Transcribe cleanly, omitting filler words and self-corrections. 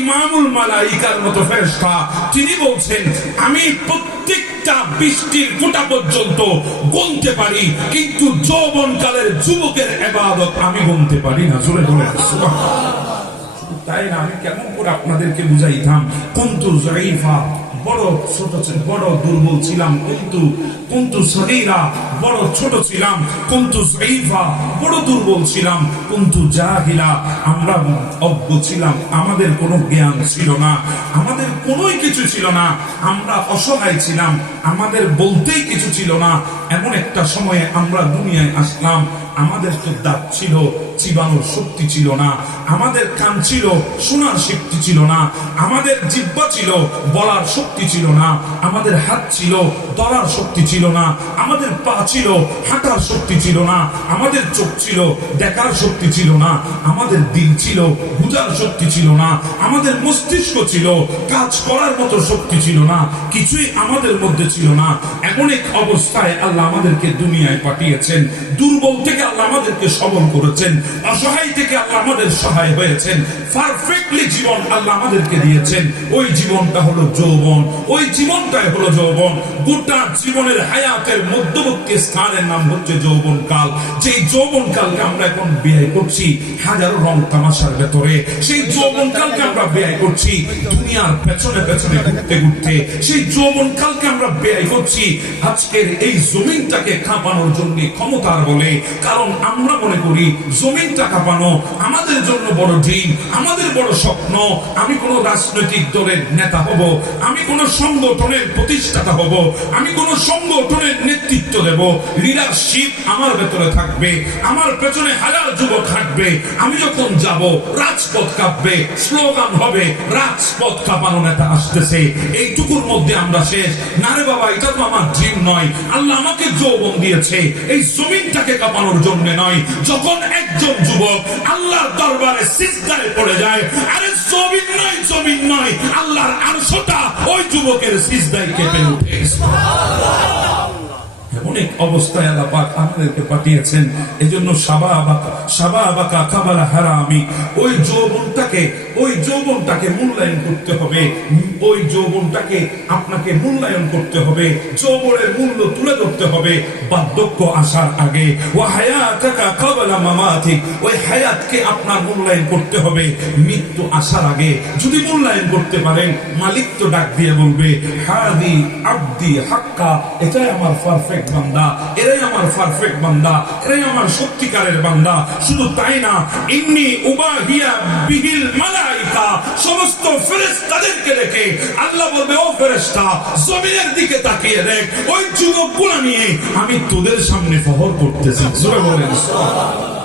ইমামুল মালাইকার মতো ফেরেশতা, তিনি বলছেন আমি প্রত্যেকটা বৃষ্টির ফোঁটা পর্যন্ত গুনতে পারি, কিন্তু যৌবনকালের যুবকের ইবাদত আমি গুনতে পারি না। জোরে বলেন সুবহানাল্লাহ। তাই না, আমি কেমন করে আপনাদেরকে বুঝাইতাম। কুনতু যায়ীফা, বড় ছোট, বড় দুর্বল ছিলাম। কুনতু সগীরা, বড় ছোট ছিলাম। কুনতু যায়ীফা, বড় দুর্বল ছিলাম। কুনতু জাহিলা, আমরা অজ্ঞ ছিলাম, আমাদের কোনো জ্ঞান ছিল না, আমাদের কোনোই কিছু ছিল না, আমরা অসহায় ছিলাম, আমাদের বলতেই কিছু ছিল না। এমন একটা সময়ে আমরা দুনিয়ায় আসলাম, আমাদের তো দাঁত ছিল, চিবানোর শক্তি ছিল না, আমাদের কান ছিল, শোনার শক্তি ছিল না, আমাদের জিহ্বা ছিল, বলার শক্তি ছিল না, আমাদের হাত ছিল, ধরার শক্তি ছিল না, আমাদের পা ছিল, হাঁটার শক্তি ছিল না, আমাদের চোখ ছিল, দেখার শক্তি ছিল না, আমাদের দিল ছিল, বুঝার শক্তি ছিল না, আমাদের মস্তিষ্ক ছিল, কাজ করার মতো শক্তি ছিল না, কিছুই আমাদের মধ্যে ছিল না। এমন এক অবস্থায় আল্লাহ আমাদেরকে দুনিয়ায় পাঠিয়েছেন। দুর্বল থেকে আল্লাহ আমাদেরকে সবল করেছেন, অসহায় থেকে আল্লাহ আমাদের সহায় হয়েছেন। পারফেক্টলি জীবন আল্লাহ আমাদেরকে দিয়েছেন। ওই জীবনটা হলো যৌবন, ওই জীবনটাই হলো যৌবন। গোটা জীবনের হায়াতের মধ্যবর্তী স্থানের নাম হচ্ছে যৌবন কাল। যেই যৌবন কালকে আমরা এখন ব্যয় করছি হাজারো রং তামাশার ভেতরে, সেই যৌবন কালকে আমরা ব্যয় করছি দুনিয়ার পেছনে পেছনে ঘুরতে ঘুরতে, সেই যৌবন কালকে আমরা ব্যয় করছি আজকের এই জমিনটাকে কাঁপানোর জন্য ক্ষমতার বলে। কারণ আমরা মনে করি জমিনটা কাঁপানো আমাদের জন্য বড় ড্রিম, আমাদের বড় স্বপ্ন। আমি কোন রাজনৈতিক দলের নেতা হব, আমি কোন সংগঠনের প্রতিষ্ঠাতা হব, আমি কোন সংগঠনের নেতৃত্ব দেব, লিডারশিপ আমার ভেতরে থাকবে, আমার পেছনে হাজার যুবক থাকবে। আমি যখন যাব রাজপথ কাঁপবে, স্লোগান হবে রাজপথ কাঁপানো নেতা আসতেছে। এইটুকুর মধ্যে আমরা শেষ। না রে বাবা, এটা তো আমার ড্রিম নয়। আল্লাহ আমাকে যৌবন দিয়েছে এই জমিনটাকে কাঁপানোর জন্য নয়। যখন একজন যুবক আল্লাহর দরবারে সিজদায় পড়ে যায়, আরে জমিন নয়, জমিন নয়, আল্লাহর আরশটা ওই যুবকের সিজদায় কেঁপে ওঠে। অনেক অবস্থায় আল্লাহ পাক আমাদেরকে পাঠিয়েছেন। এজন্য শাবাবাকা কাবালা হারামি, ওই যৌবনটাকে মূল্যায়ন করতে হবে। ওই যৌবনটাকে আপনাকে মূল্যায়ন করতে হবে, যৌবনের মূল্য তুলে ধরতে হবে বার্ধক্য আসার আগে। ও হায়াতাকা কাবালা মামাতিক, ওই হায়াতকে আপনার মূল্যায়ন করতে হবে মৃত্যু আসার আগে। যদি মূল্যায়ন করতে পারেন, মালিক তো ডাক দিয়ে বলবে হাদি আব্দি হাক্কা, এটাই আমার পারফেক্ট বান্দা, এরাই আমার পারফেক্ট বান্দা, এরাই আমার সত্যিকারের বান্দা। শুধু তাই না, ইন্নী উবাহিয়া বিহিল মালাইকা, সমস্ত ফেরেশতাদেরকে দেখে আল্লাহ বলবে ও ফেরেশতা জমিনের দিকে তাকিয়ে দেখ, ওই যুবকগুলো নিয়ে আমি তোদের সামনে ফখর করতেছি। জোরে বলেন সুবহানাল্লাহ।